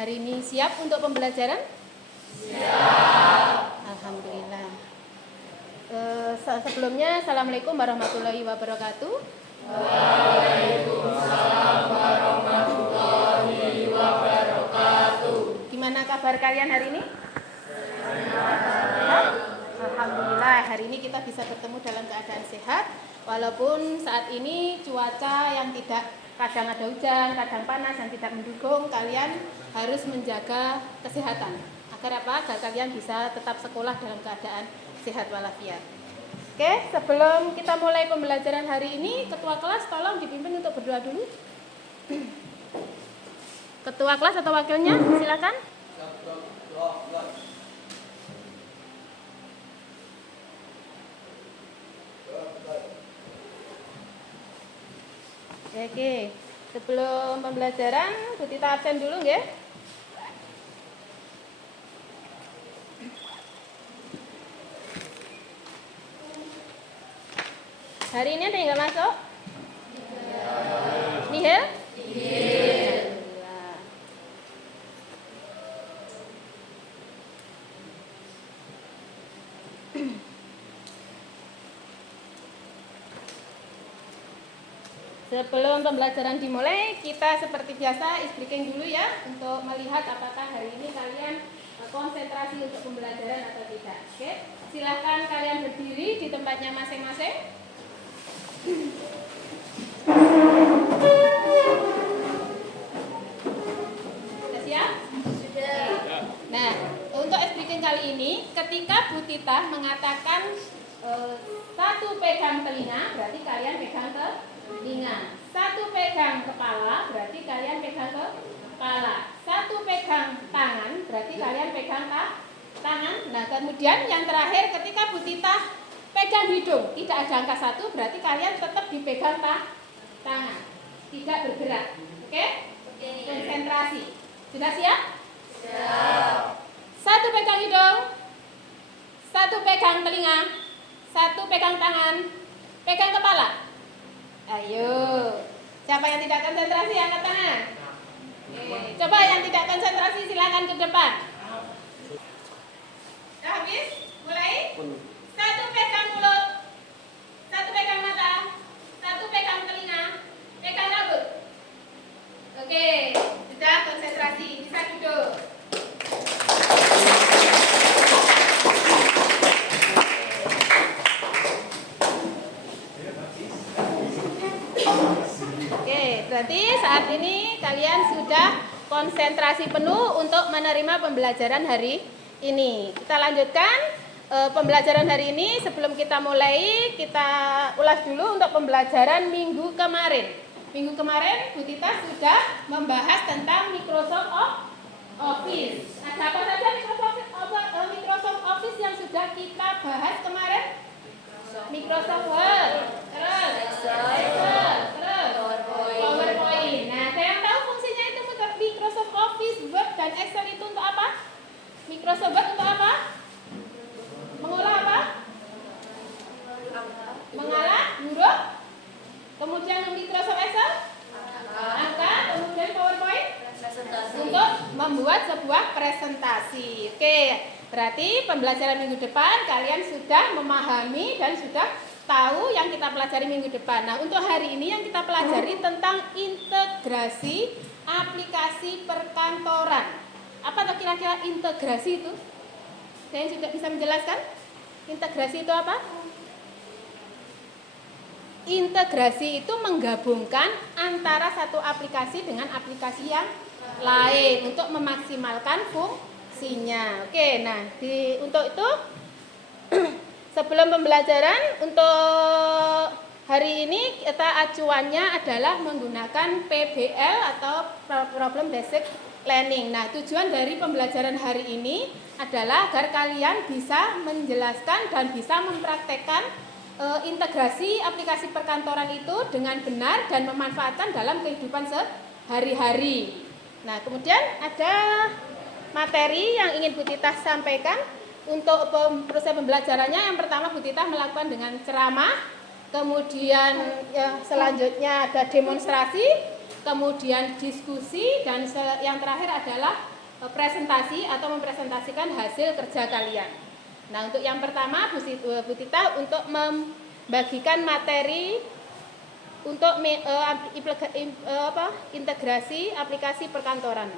Hari ini siap untuk pembelajaran? Siap. Alhamdulillah. Sebelumnya, Assalamualaikum warahmatullahi wabarakatuh. Waalaikumsalam warahmatullahi wabarakatuh. Gimana kabar kalian hari ini? Sehat? Alhamdulillah, hari ini kita bisa bertemu dalam keadaan sehat. Walaupun saat ini cuaca yang tidak, kadang ada hujan, kadang panas, yang tidak mendukung, kalian harus menjaga kesehatan. Agar apa? Agar kalian bisa tetap sekolah dalam keadaan sehat walafiat. Oke, sebelum kita mulai pembelajaran hari ini, ketua kelas tolong dipimpin untuk berdoa dulu. Ketua kelas atau wakilnya, silakan. Oke, sebelum pembelajaran, Bu Tita absen dulu nggih. Hari ini ada yang nggak masuk? Nihil? Nihil. Sebelum pembelajaran dimulai, kita seperti biasa is breaking dulu ya, untuk melihat apakah hari ini kalian konsentrasi untuk pembelajaran atau tidak. Oke, silahkan kalian berdiri di tempatnya masing-masing. Sudah siap? Sudah. Nah, untuk is breaking kali ini, ketika Bu Tita mengatakan satu pegang telinga, berarti kalian pegang ke telinga. Satu pegang kepala, berarti kalian pegang ke kepala. Satu pegang tangan, berarti kalian pegang tangan. Nah, kemudian yang terakhir ketika Bu Tita pegang hidung, tidak ada angka 1, berarti kalian tetap dipegang tangan, tidak bergerak. Oke? Konsentrasi. Sudah siap? Siap. Satu pegang hidung, satu pegang telinga, satu pegang tangan, pegang kepala. Ayo, siapa yang tidak konsentrasi angkat tangan. Coba yang tidak konsentrasi silakan ke depan. Sudah habis? Mulai. Satu pegang mulut, satu pegang mata, satu pegang telinga, pegang rambut. Oke, sudah konsentrasi, bisa duduk. Berarti saat ini kalian sudah konsentrasi penuh untuk menerima pembelajaran hari ini. Kita lanjutkan pembelajaran hari ini. Sebelum kita mulai, kita ulas dulu untuk pembelajaran minggu kemarin. Minggu kemarin Bu Tita sudah membahas tentang Microsoft Office. Ada apa saja Microsoft Office yang sudah kita bahas kemarin? Microsoft Word, terus Excel, terus PowerPoint. Nah, saya yang tahu fungsinya itu Microsoft Office, Word, dan Excel itu untuk apa? Microsoft Word untuk apa? Mengolah apa? Mengolah huruf. Kemudian Microsoft Excel? Angka. Kemudian PowerPoint? Untuk membuat sebuah presentasi. Oke, berarti pembelajaran minggu depan kalian sudah memahami dan sudah tahu yang kita pelajari minggu depan. Nah, untuk hari ini yang kita pelajari tentang integrasi aplikasi perkantoran. Apa kira-kira integrasi itu? Saya juga bisa menjelaskan? Integrasi itu apa? Integrasi itu menggabungkan antara satu aplikasi dengan aplikasi yang lain untuk memaksimalkan fungsinya. Oke, nah untuk itu sebelum pembelajaran untuk hari ini kita acuannya adalah menggunakan PBL atau Problem Based Learning. Nah, tujuan dari pembelajaran hari ini adalah agar kalian bisa menjelaskan dan bisa mempraktekkan integrasi aplikasi perkantoran itu dengan benar dan memanfaatkan dalam kehidupan sehari-hari. Nah, kemudian ada materi yang ingin Bu Tita sampaikan untuk proses pembelajarannya. Yang pertama Bu Tita melakukan dengan ceramah, kemudian selanjutnya ada demonstrasi, kemudian diskusi, dan yang terakhir adalah presentasi atau mempresentasikan hasil kerja kalian. Nah, untuk yang pertama Bu Tita untuk membagikan materi untuk integrasi aplikasi perkantoran.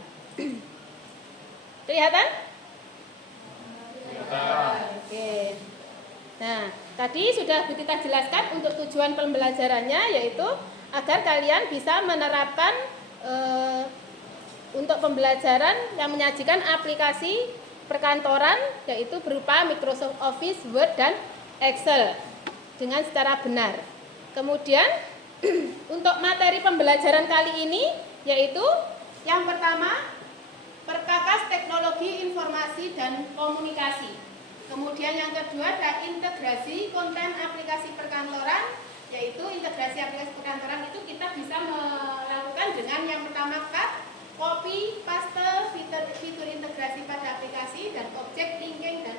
Kelihatan? Oke. Nah, tadi sudah Bu Tita jelaskan untuk tujuan pembelajarannya, yaitu agar kalian bisa menerapkan untuk pembelajaran yang menyajikan aplikasi perkantoran, yaitu berupa Microsoft Office, Word, dan Excel dengan secara benar. Kemudian untuk materi pembelajaran kali ini yaitu yang pertama perkakas teknologi informasi dan komunikasi. Kemudian yang kedua ada integrasi konten aplikasi perkantoran, yaitu integrasi aplikasi perkantoran itu kita bisa melakukan dengan yang pertama cut, copy, paste, fitur integrasi pada aplikasi, dan objek linking dan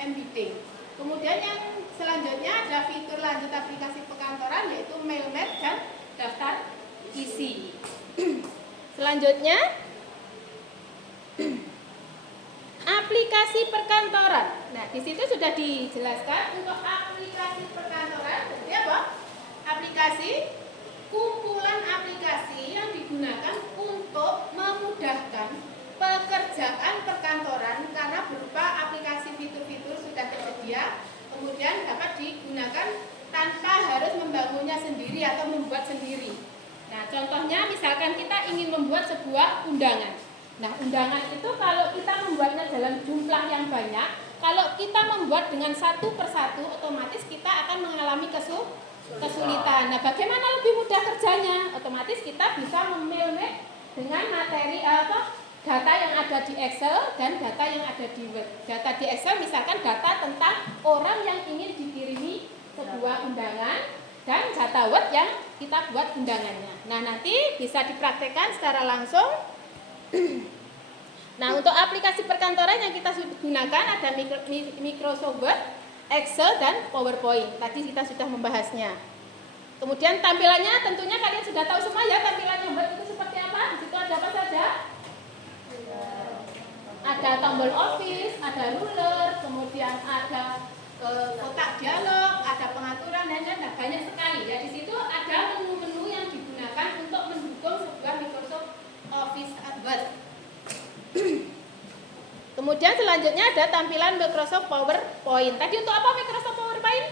embedding. Kemudian yang selanjutnya ada fitur lanjut aplikasi perkantoran, yaitu mail map dan daftar isi. Selanjutnya aplikasi perkantoran. Nah, di situ sudah dijelaskan untuk aplikasi perkantoran seperti apa? Aplikasi kumpulan aplikasi yang digunakan untuk memudahkan pekerjaan perkantoran karena berupa aplikasi fitur-fitur sudah tersedia, kemudian dapat digunakan tanpa harus membangunnya sendiri atau membuat sendiri. Nah, contohnya misalkan kita ingin membuat sebuah undangan. Nah, undangan itu kalau kita membuatnya dalam jumlah yang banyak, kalau kita membuat dengan satu persatu, otomatis kita akan mengalami kesulitan. Nah, bagaimana lebih mudah kerjanya? Otomatis kita bisa memail dengan materi data yang ada di Excel dan data yang ada di Word. Data di Excel misalkan data tentang orang yang ingin dikirimi sebuah undangan, dan data Word yang kita buat undangannya. Nah, nanti bisa dipraktekkan secara langsung. Nah, untuk aplikasi perkantoran yang kita gunakan ada Microsoft Word, Excel, dan PowerPoint. Tadi kita sudah membahasnya. Kemudian tampilannya tentunya kalian sudah tahu semua ya, tampilannya Word itu seperti apa. Di situ ada apa saja? Ada tombol Office, ada ruler, kemudian ada kotak dialog, ada pengaturan, dan banyak sekali ya. Di situ ada menu-menu yang digunakan untuk mendukung sebuah Microsoft Office Word. Kemudian selanjutnya ada tampilan Microsoft PowerPoint. Tadi untuk apa Microsoft PowerPoint?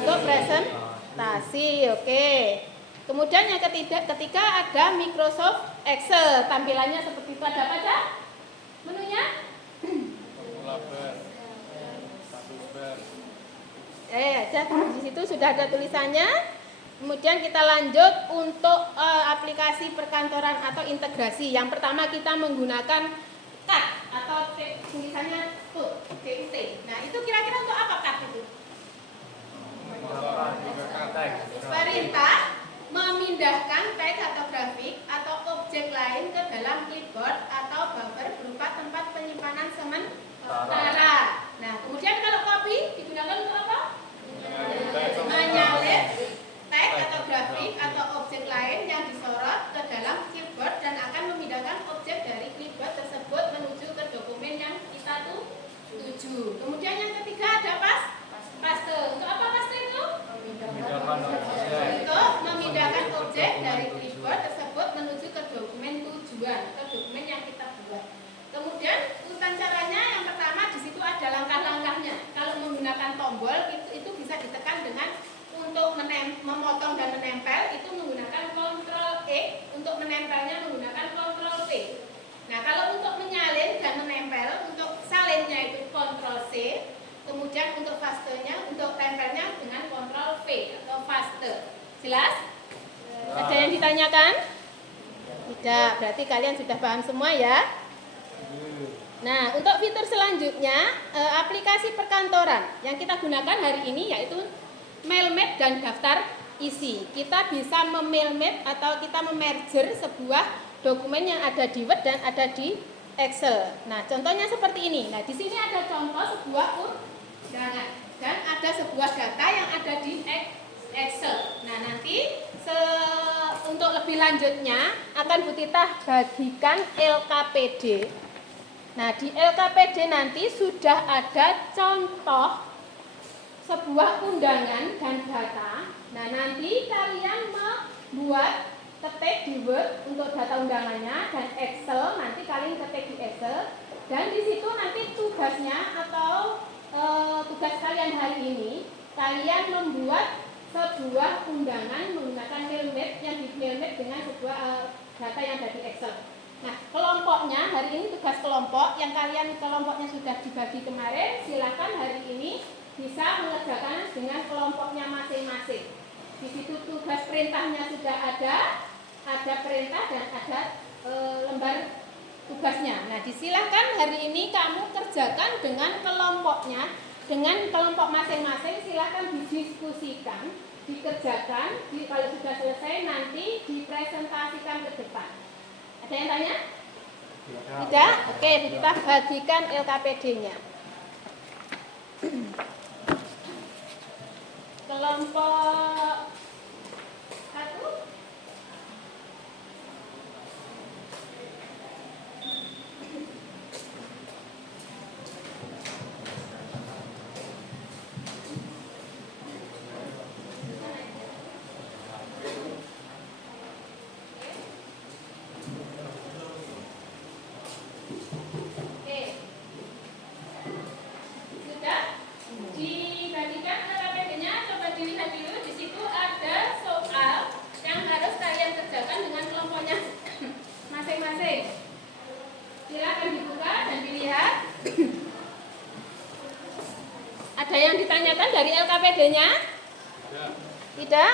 Untuk presentasi. Oke. Kemudian yang ketiga ada Microsoft Excel. Tampilannya seperti itu. Ada apa aja? Menunya? Di situ sudah ada tulisannya. Kemudian kita lanjut untuk aplikasi perkantoran atau integrasi. Yang pertama kita menggunakan CAT atau tulisannya TUT. Nah, itu kira-kira untuk apa CAT itu? Perintah memindahkan teks atau grafik atau objek lain ke dalam clipboard atau buffer berupa tempat penyimpanan sementara. Nah, kemudian kalau copy digunakan untuk apa? Menyalin teks atau grafik atau objek lain yang disorot ke dalam clipboard dan akan memindahkan objek dari clipboard tersebut menuju ke dokumen yang kita tuju. Kemudian yang ketiga ada paste. Untuk apa paste itu? Untuk memindahkan objek dari clipboard tersebut menuju ke dokumen tujuan, ke dokumen yang kita buat. Kemudian urutan caranya yang pertama di situ ada langkah-langkahnya. Kalau menggunakan tombol itu bisa ditekan dengan untuk memotong dan menempel itu menggunakan Ctrl E, untuk menempelnya menggunakan Ctrl V. Nah, kalau untuk menyalin dan menempel, untuk salinnya itu Ctrl C, kemudian untuk pastenya, untuk tempelnya dengan Ctrl V atau paste. Jelas? Ada yang ditanyakan? Tidak, berarti kalian sudah paham semua ya. Nah, untuk fitur selanjutnya aplikasi perkantoran yang kita gunakan hari ini yaitu mail map dan daftar isi. Kita bisa memail map atau kita memerger sebuah dokumen yang ada di Word dan ada di Excel. Nah, contohnya seperti ini. Nah, di sini ada contoh sebuah undangan dan ada sebuah data yang ada di Excel. Nah, nanti untuk lebih lanjutnya akan Bu Tita bagikan LKPD. Nah, di LKPD nanti sudah ada contoh sebuah undangan dan data. Nah, nanti kalian membuat ketik di Word untuk data undangannya dan Excel nanti kalian ketik di Excel dan di situ nanti tugasnya atau tugas kalian hari ini kalian membuat sebuah undangan menggunakan Mailmate yang di Mailmate dengan sebuah data yang ada di Excel. Nah, kelompoknya hari ini tugas kelompok yang kalian kelompoknya sudah dibagi kemarin, silakan hari ini bisa mengerjakan dengan kelompoknya masing-masing. Di situ tugas perintahnya sudah ada perintah dan ada lembar tugasnya. Nah, disilahkan hari ini kamu kerjakan dengan kelompoknya, dengan kelompok masing-masing. Silahkan didiskusikan, dikerjakan. Kalau sudah selesai nanti dipresentasikan ke depan. Ada yang tanya? Tidak? Oke, kita bagikan LKPD-nya. Kelompok 1. Ada yang ditanyakan dari LKPD-nya? Tidak?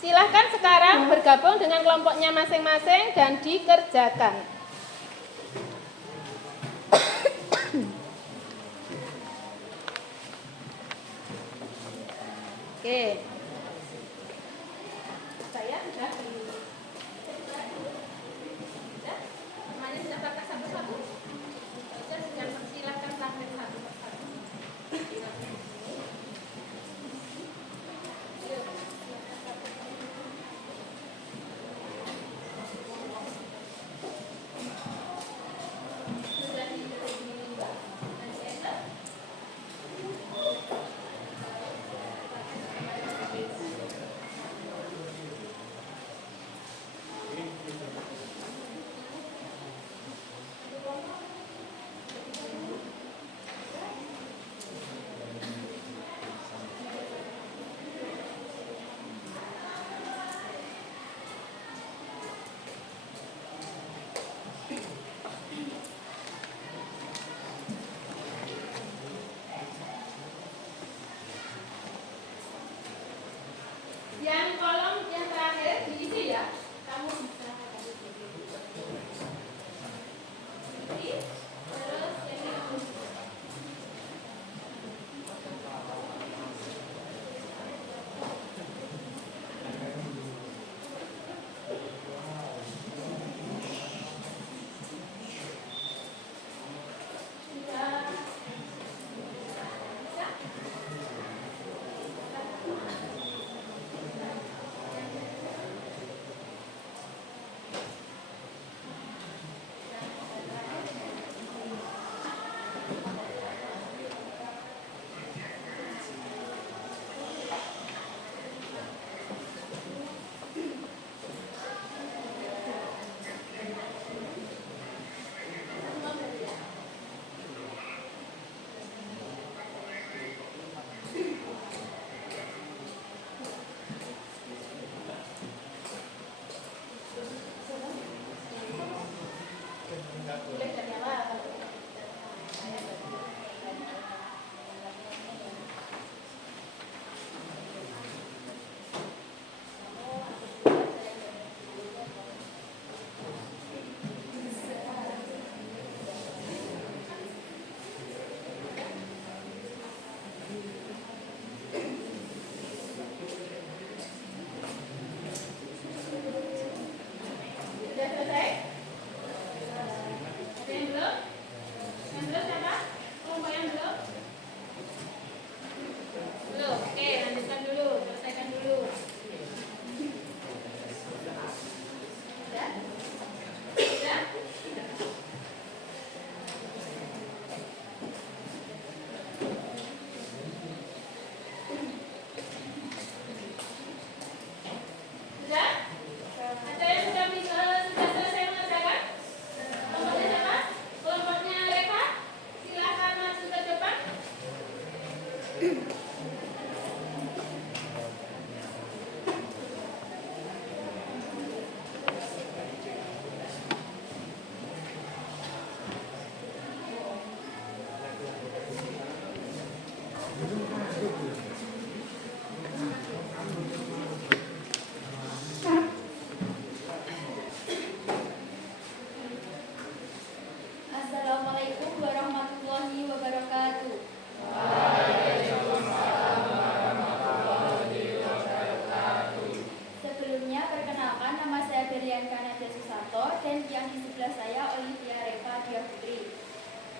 Silahkan sekarang bergabung dengan kelompoknya masing-masing dan dikerjakan. Oke. Saya sudah semuanya sudah pakai satu-satu. Saya sudah persilahkan praktek satu persatu.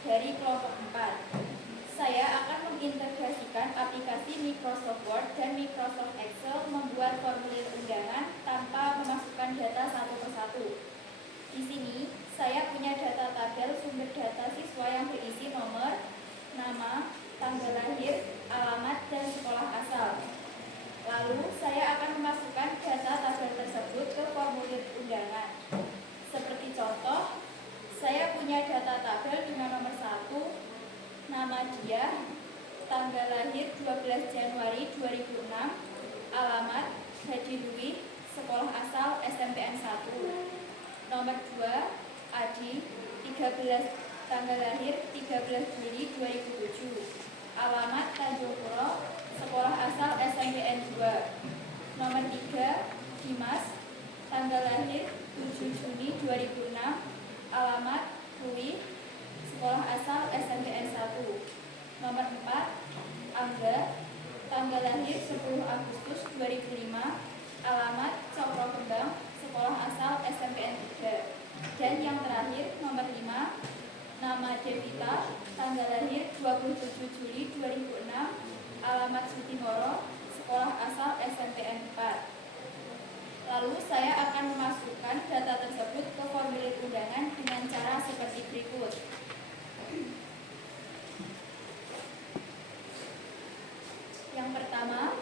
dari kelompok 4. Saya akan mengintegrasikan aplikasi Microsoft Word dan Microsoft Excel membuat formulir undangan tanpa memasukkan data satu persatu. Di sini, saya punya data tabel sumber data siswa yang berisi nomor, nama, tanggal lahir, alamat, dan sekolah asal. Lalu, saya akan memasukkan data tabel tersebut ke formulir undangan. Seperti contoh, saya punya data tabel dengan nomor 1, nama dia, tanggal lahir 12 Januari 2006, alamat Haji Dwi, sekolah asal SMPN 1. Nomor 2, Adi, 13, tanggal lahir 13 Juli 2007, alamat Tanjung Puro, sekolah asal SMPN 2. Nomor 3, Dimas, tanggal lahir 7 Juni 2006, alamat Dwi, sekolah asal SMPN 1. Nomor 4, Angga, tanggal lahir 10 Agustus 2005, alamat Cokro Kembang, sekolah asal SMPN 3. Dan yang terakhir, nomor 5, nama Devita, tanggal lahir 27 Juli 2006, alamat Sutimoro, sekolah asal SMPN 4. Lalu saya akan memasukkan data tersebut ke formulir undangan dengan cara seperti berikut. Yang pertama,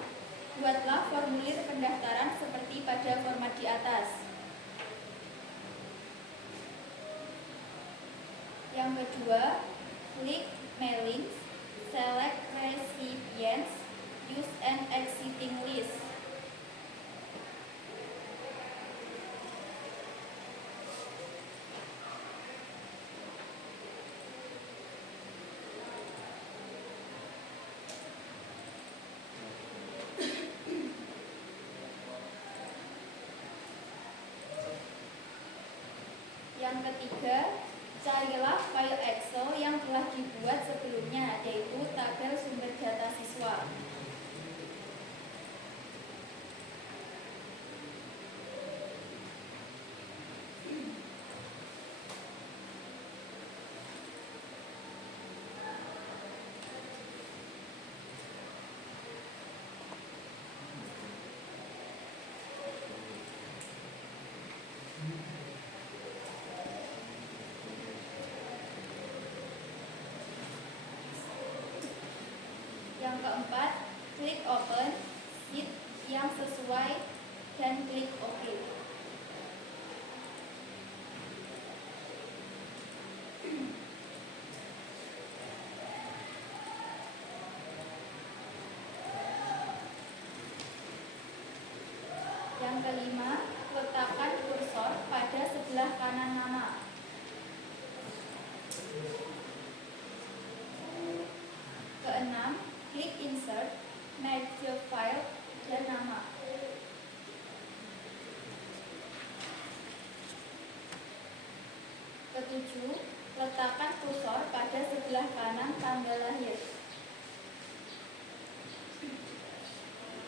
buatlah formulir pendaftaran seperti pada format di atas. Yang kedua, klik mailing, select recipients, use an exiting list. Yang ketiga, carilah file Excel yang telah dibuat sebelumnya, yaitu tabel sumber data siswa. Yang keempat, klik open sheet yang sesuai dan klik OK. Yang kelima, letakkan kursor pada sebelah kanan nama. Keenam, klik insert, media file, dan nama. Ketujuh, letakkan kursor pada sebelah kanan tanggal lahir.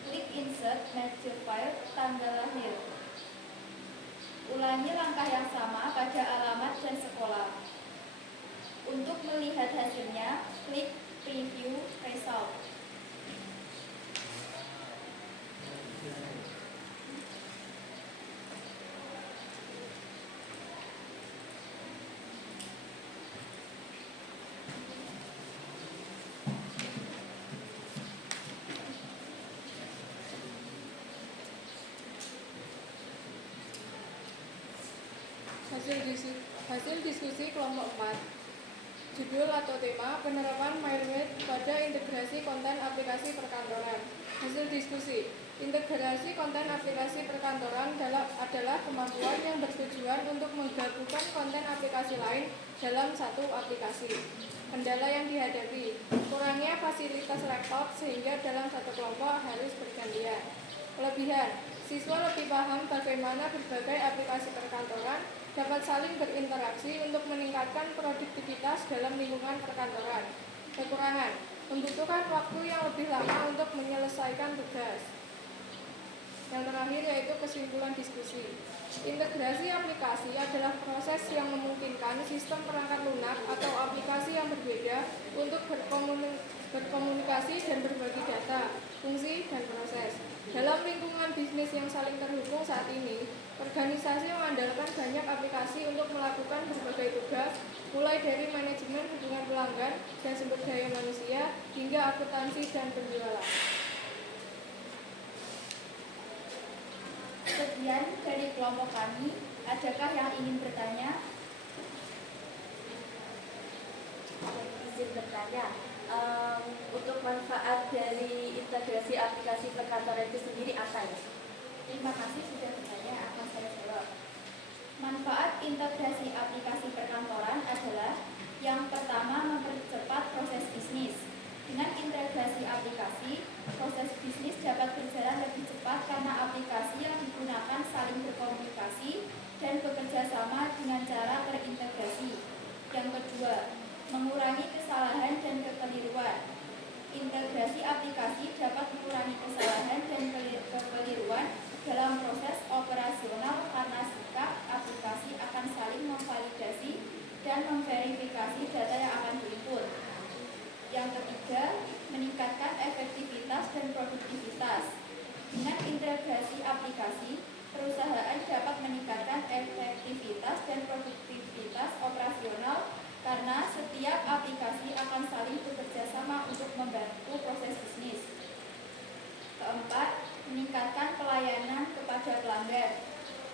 Klik insert, media file, tanggal lahir. Ulangi langkah yang sama pada alamat dan sekolah. Untuk melihat hasilnya, klik preview result. Hasil diskusi kelompok 4. Judul atau tema penerapan MyRead pada integrasi konten aplikasi perkantoran. Hasil diskusi. Integrasi konten aplikasi perkantoran adalah kemampuan yang bertujuan untuk menggabungkan konten aplikasi lain dalam satu aplikasi. Kendala yang dihadapi. Kurangnya fasilitas laptop sehingga dalam satu kelompok harus bergantian. Kelebihan. Siswa lebih paham bagaimana berbagai aplikasi perkantoran dapat saling berinteraksi untuk meningkatkan produktivitas dalam lingkungan perkantoran. Kekurangan, membutuhkan waktu yang lebih lama untuk menyelesaikan tugas. Yang terakhir yaitu kesimpulan diskusi. Integrasi aplikasi adalah proses yang memungkinkan menggunakan sistem perangkat lunak atau aplikasi yang berbeda untuk berkomunikasi dan berbagi data, fungsi, dan proses. Dalam lingkungan bisnis yang saling terhubung saat ini, organisasi mengandalkan banyak aplikasi untuk melakukan berbagai tugas, mulai dari manajemen hubungan pelanggan dan sumber daya manusia, hingga akuntansi dan penjualan. Sekian dari kelompok kami. Adakah yang ingin bertanya? Izin bertanya, untuk manfaat dari integrasi aplikasi perkantoran itu sendiri apa ya? Terima kasih sudah bertanya, akan saya jawab. Manfaat integrasi aplikasi perkantoran adalah yang pertama, mempercepat proses bisnis. Dengan integrasi aplikasi, proses bisnis dapat berjalan lebih cepat karena aplikasi yang digunakan saling berkomunikasi dan bekerja sama dengan cara terintegrasi. Yang kedua, mengurangi kesalahan dan kekeliruan. Integrasi aplikasi dapat mengurangi kesalahan dan kekeliruan dalam proses operasional karena sikap aplikasi akan saling memvalidasi dan memverifikasi data yang akan diinput. Yang ketiga, meningkatkan efektivitas dan produktivitas. Dengan integrasi aplikasi, perusahaan dapat meningkatkan efektivitas dan produktivitas operasional karena setiap aplikasi akan saling bekerja sama untuk membantu proses bisnis. Keempat, meningkatkan pelayanan kepada pelanggan.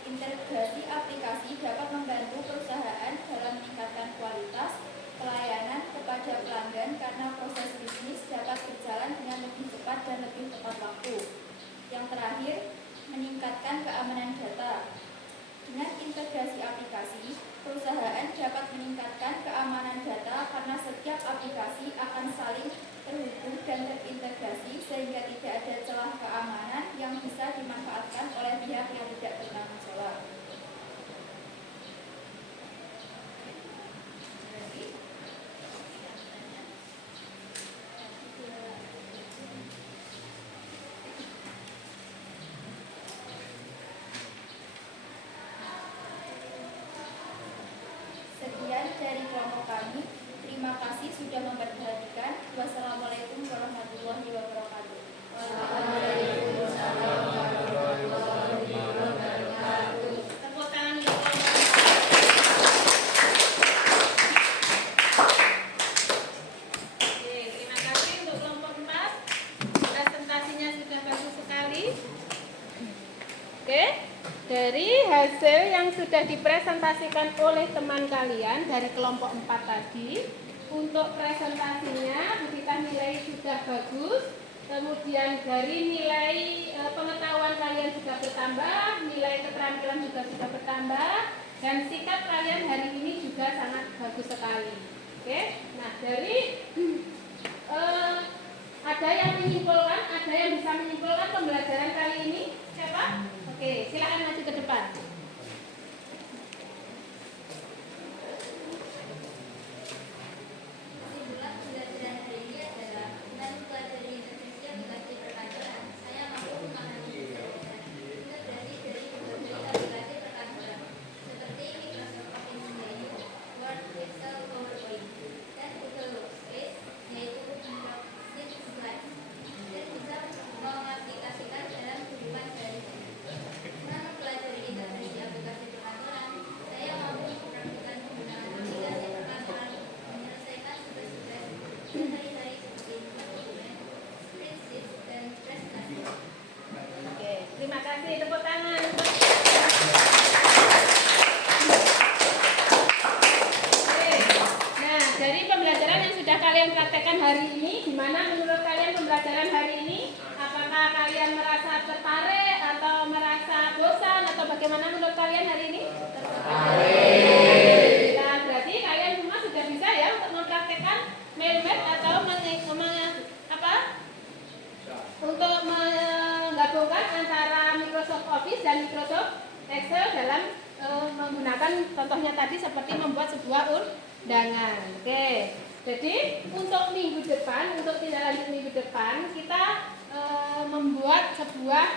Integrasi aplikasi dapat membantu perusahaan dalam meningkatkan kualitas pelayanan kepada pelanggan karena proses bisnis dapat berjalan dengan lebih cepat dan lebih tepat waktu. Yang terakhir, meningkatkan keamanan data. Dengan integrasi aplikasi, perusahaan dapat meningkatkan keamanan data karena setiap aplikasi akan saling terhubung dan terintegrasi sehingga tidak ada celah keamanan yang bisa dimanfaatkan oleh pihak yang tidak bertanggung jawab. Sekian dari kelompok kami. Terima kasih sudah memperhatikan. Wassalamualaikum warahmatullahi wabarakatuh. Tepuk tangan untuk kelompok. Oke, terima kasih untuk kelompok 4. Presentasinya sudah bagus sekali. Oke, dari hasil yang sudah dipresentasikan oleh teman kalian dari kelompok 4 tadi, untuk presentasinya Bu Tita nilai sudah bagus. Kemudian dari nilai pengetahuan kalian juga bertambah, nilai keterampilan juga sudah bertambah, dan sikap kalian hari ini juga sangat bagus sekali. Oke, nah dari ada yang menyimpulkan, ada yang bisa menyimpulkan pembelajaran kali ini? Siapa? Oke, silakan maju ke depan. Kesimpulan pembelajaran hari ini adalah dengan mempelajari integrasi aplikasi perkantoran, saya mampu memahami integrasi dari berbagai aplikasi perkantoran seperti Microsoft Office yaitu Word, Excel, PowerPoint, dan Google Workspace yaitu Microsoft Slides, dan bisa mengaplikasikan dalam kehidupan sehari-hari. Dengan mempelajari integrasi aplikasi perkantoran, saya mampu mempraktikkan penggunaan aplikasi perkantoran menyelesaikan tugas-tugas sehari-hari seperti dokumen, spreadsheet, dan presentasi. Oke, terima kasih. Tepuk tangan. Oke, nah dari pembelajaran yang sudah kalian praktekkan hari ini, gimana menurut kalian pembelajaran hari ini? Apakah kalian merasa tertarik atau merasa bosan atau bagaimana menurut kalian hari ini? Tertarik. Nah, berarti kalian semua sudah bisa ya untuk mempraktekkan mailmat atau untuk menggabungkan antara Microsoft Office dan Microsoft Excel dalam menggunakan contohnya tadi seperti membuat sebuah undangan. Oke. Jadi untuk minggu depan, untuk tindak lanjut minggu depan, kita membuat sebuah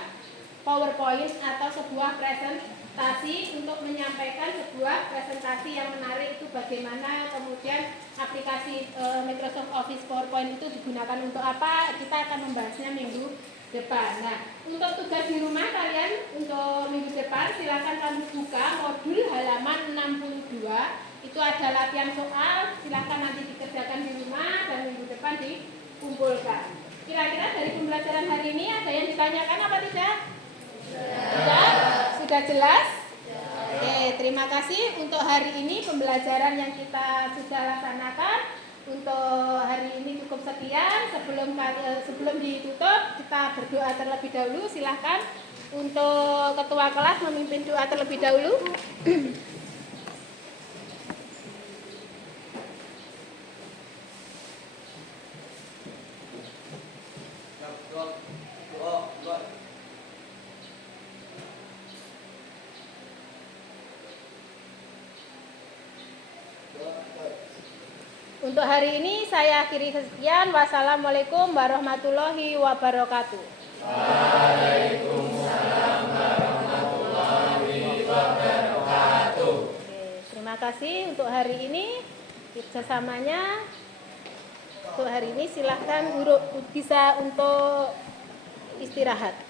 PowerPoint atau sebuah presentasi untuk menyampaikan sebuah presentasi yang menarik itu bagaimana kemudian aplikasi Microsoft Office PowerPoint itu digunakan untuk apa, kita akan membahasnya minggu depan. Nah, untuk tugas di rumah kalian untuk minggu depan silakan kamu buka modul halaman 62. Itu ada latihan soal, silakan nanti dikerjakan di rumah dan minggu depan dikumpulkan. Kira-kira dari pembelajaran hari ini ada yang ditanyakan apa tidak? Sudah jelas? Oke, terima kasih untuk hari ini pembelajaran yang kita sudah laksanakan. Untuk hari ini cukup sekian. Sebelum ditutup kita berdoa terlebih dahulu. Silahkan untuk ketua kelas memimpin doa terlebih dahulu. Untuk hari ini saya akhiri sekian. Wassalamualaikum warahmatullahi wabarakatuh. Waalaikumsalam warahmatullahi wabarakatuh. Oke, terima kasih untuk hari ini kerjasamanya. Untuk hari ini silahkan guru bisa untuk istirahat.